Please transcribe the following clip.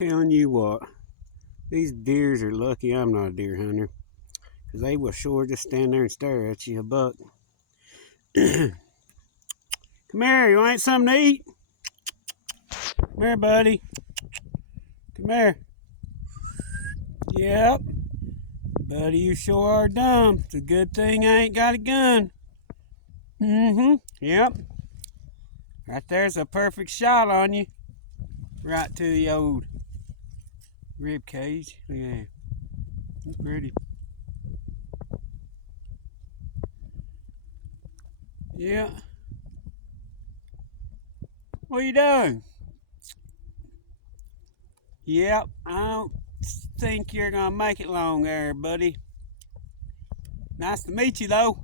Telling you what, these deers are lucky I'm not a deer hunter, 'cause they will sure just stand there and stare at you, a buck. Come here, you want something to eat? Come here, buddy. Come here. Yep. Buddy, you sure are dumb. It's a good thing I ain't got a gun. Yep. Right there's a perfect shot on you. Right to the old rib cage. Yeah. Pretty. Yeah. What are you doing? Yep. I don't think you're gonna make it long there, buddy. Nice to meet you, though.